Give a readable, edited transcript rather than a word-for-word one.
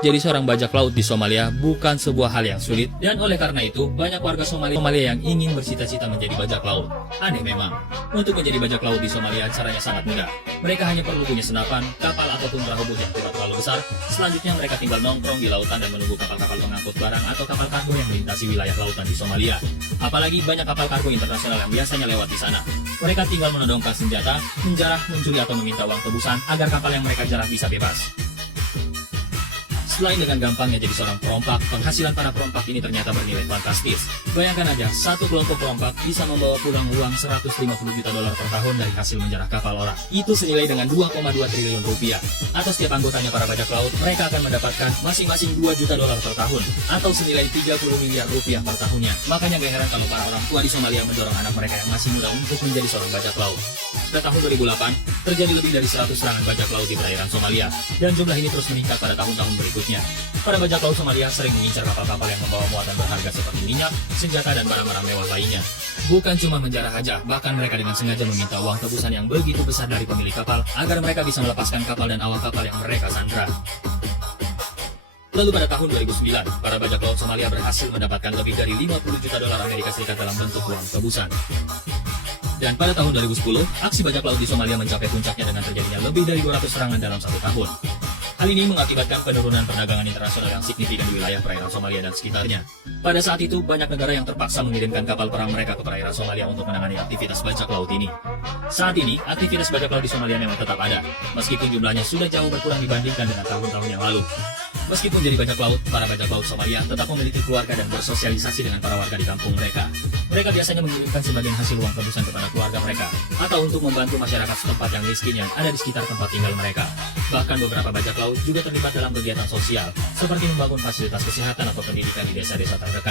Jadi seorang bajak laut di Somalia bukan sebuah hal yang sulit, dan oleh karena itu banyak warga Somalia yang ingin bercita-cita menjadi bajak laut. Aneh memang, untuk menjadi bajak laut di Somalia caranya sangat mudah. Mereka hanya perlu punya senapan, kapal ataupun perahu boot yang tidak terlalu besar. Selanjutnya mereka tinggal nongkrong di lautan dan menunggu kapal-kapal mengangkut barang atau kapal kargo yang melintasi wilayah lautan di Somalia. Apalagi banyak kapal kargo internasional yang biasanya lewat di sana. Mereka tinggal menodongkan senjata, menjarah, mencuri atau meminta uang tebusan agar kapal yang mereka jarah bisa bebas. Selain dengan gampangnya jadi seorang perompak, penghasilan para perompak ini ternyata bernilai fantastis. Bayangkan aja, satu kelompok perompak bisa membawa pulang uang 150 juta dolar per tahun dari hasil menjarah kapal orang. Itu senilai dengan 2,2 triliun rupiah. Atau setiap anggotanya para bajak laut, mereka akan mendapatkan masing-masing 2 juta dolar per tahun, atau senilai 30 miliar rupiah per tahunnya. Makanya gak heran kalau para orang tua di Somalia mendorong anak mereka yang masih muda untuk menjadi seorang bajak laut. Pada tahun 2008, terjadi lebih dari 100 serangan bajak laut di perairan Somalia, dan jumlah ini terus meningkat pada tahun-tahun berikutnya. Para bajak laut Somalia sering mengincar kapal-kapal yang membawa muatan berharga seperti minyak, senjata, dan barang-barang mewah lainnya. Bukan cuma menjarah aja, bahkan mereka dengan sengaja meminta uang tebusan yang begitu besar dari pemilik kapal agar mereka bisa melepaskan kapal dan awak kapal yang mereka sandra. Lalu pada tahun 2009, para bajak laut Somalia berhasil mendapatkan lebih dari 50 juta dolar Amerika Serikat dalam bentuk uang tebusan. Dan pada tahun 2010, aksi bajak laut di Somalia mencapai puncaknya dengan terjadinya lebih dari 200 serangan dalam satu tahun. Hal ini mengakibatkan penurunan perdagangan internasional yang signifikan di wilayah perairan Somalia dan sekitarnya. Pada saat itu, banyak negara yang terpaksa mengirimkan kapal perang mereka ke perairan Somalia untuk menangani aktivitas bajak laut ini. Saat ini, aktivitas bajak laut di Somalia memang tetap ada, meskipun jumlahnya sudah jauh berkurang dibandingkan dengan tahun-tahun yang lalu. Meskipun jadi bajak laut, para bajak laut Somalia tetap memiliki keluarga dan bersosialisasi dengan para warga di kampung mereka. Mereka biasanya mengirimkan sebagian hasil uang tebusan kepada keluarga mereka, atau untuk membantu masyarakat setempat yang miskin yang ada di sekitar tempat tinggal mereka. Bahkan beberapa bajak laut juga terlibat dalam kegiatan sosial, seperti membangun fasilitas kesehatan atau pendidikan di desa-desa terdekat.